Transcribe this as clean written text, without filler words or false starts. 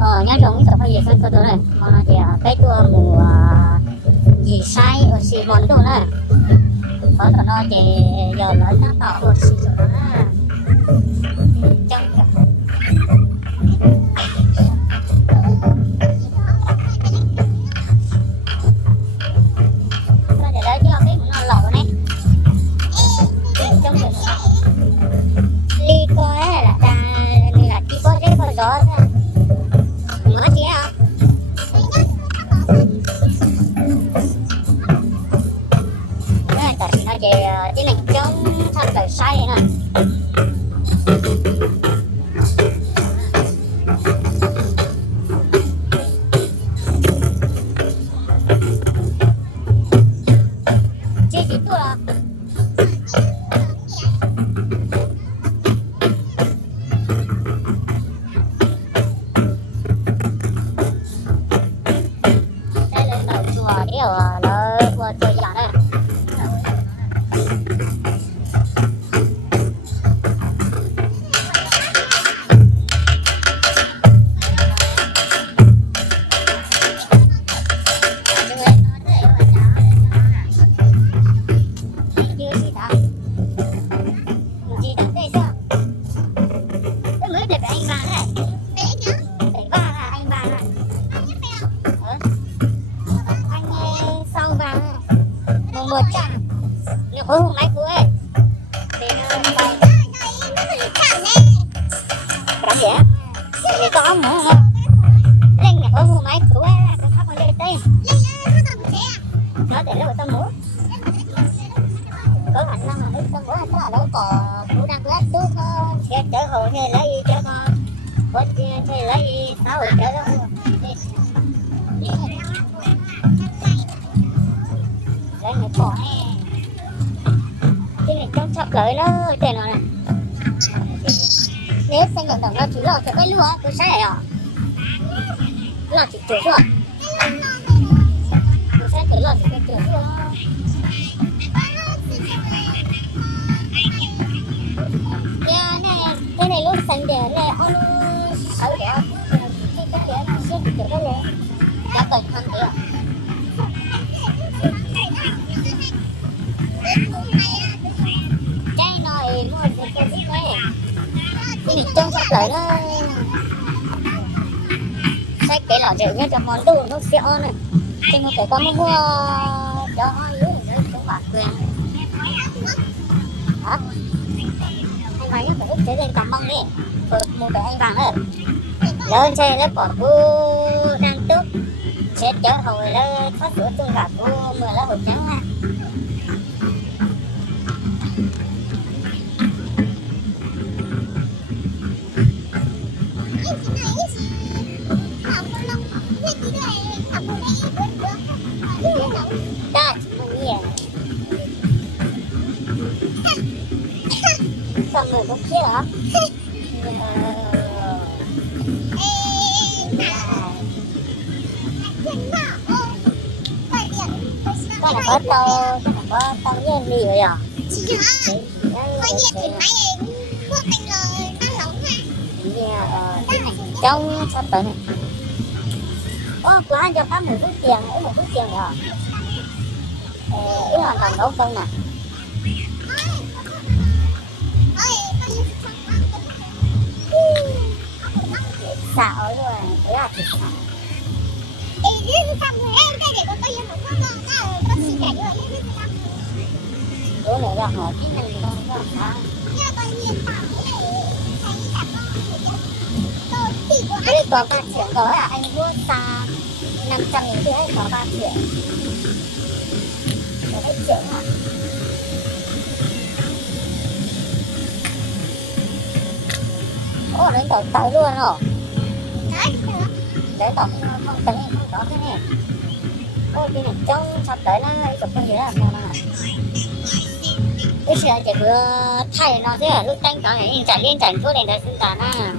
nhớ trong cái tập hay gì sân tôi này mà thì cái tua mùa gì sai ở xì mòn tôi này có tụi nó thì giờ lớn nó tỏ một xì chỗ đó trong cái này trong thằng phải say nè chơi gì tua đây là đầu chùa đeo nó vừa chơi gì đó một trăm nếu có hôm nay cô ấy thì cái gì á thì có nữa lên nhà có hôm nay cô ấy con khóc lên đây nó để lấy tao múa có khả năng là lấy tao múa hay là đâu có cũng đang lát trước sẽ chở hồ hay lấy cho con có chơi lấy sao chở đâu đây này bỏ cái này trong sắp tới nó tên nó này nếu xanh nhận đồng nó chỉ lo cho cái lúa tôi sẽ lại lo chỉ chủ rồi tôi sẽ tự lo chỉ cái chủ rồi này cái này lúc xanh để này ông ở để cái để nó sẽ được cái này đã cần hơn nữa cái nồi mua được cái gì đấy cái này trong sắp tới nó sách cái lọ rượu nhá cho món đồ nó sẽ này trên một cái con mua cho hoa yếu để cho bạn quyền hả anh máy nó phải chế lên cắm băng đi một cái anh vàng nữa lớn xe nó bỏ bu đang túc chết chở hồi nó phát sửa tương cả bu mưa nó hồi trắng ha xong rồi có kia hả? Cái là có tao với gì vậy à? Coi như thì máy quốc anh rồi nó lỏng ha. Trong sắp tới này. Ô, cửa anh cho phát một chút tiền, một chút tiền rồi. Ý là làm đấu công nè. Xạo rồi, đấy là thịt xạo. Bữa này ra hỏi cái này không có sao. Cái có 3 triệu đó là anh mua xa 500 nghìn thì có 3 triệu. Có 1 triệu hả? Ồ, đến tới luôn rồi. Đấy tổng không tính không có cái này. Ôi cái này trong sắp tới nó chụp con gì đó làm sao nè. Cái xe chỉ vừa thay nó thế là lúc đánh có này chạy lên chạy xuống này là xin cả na.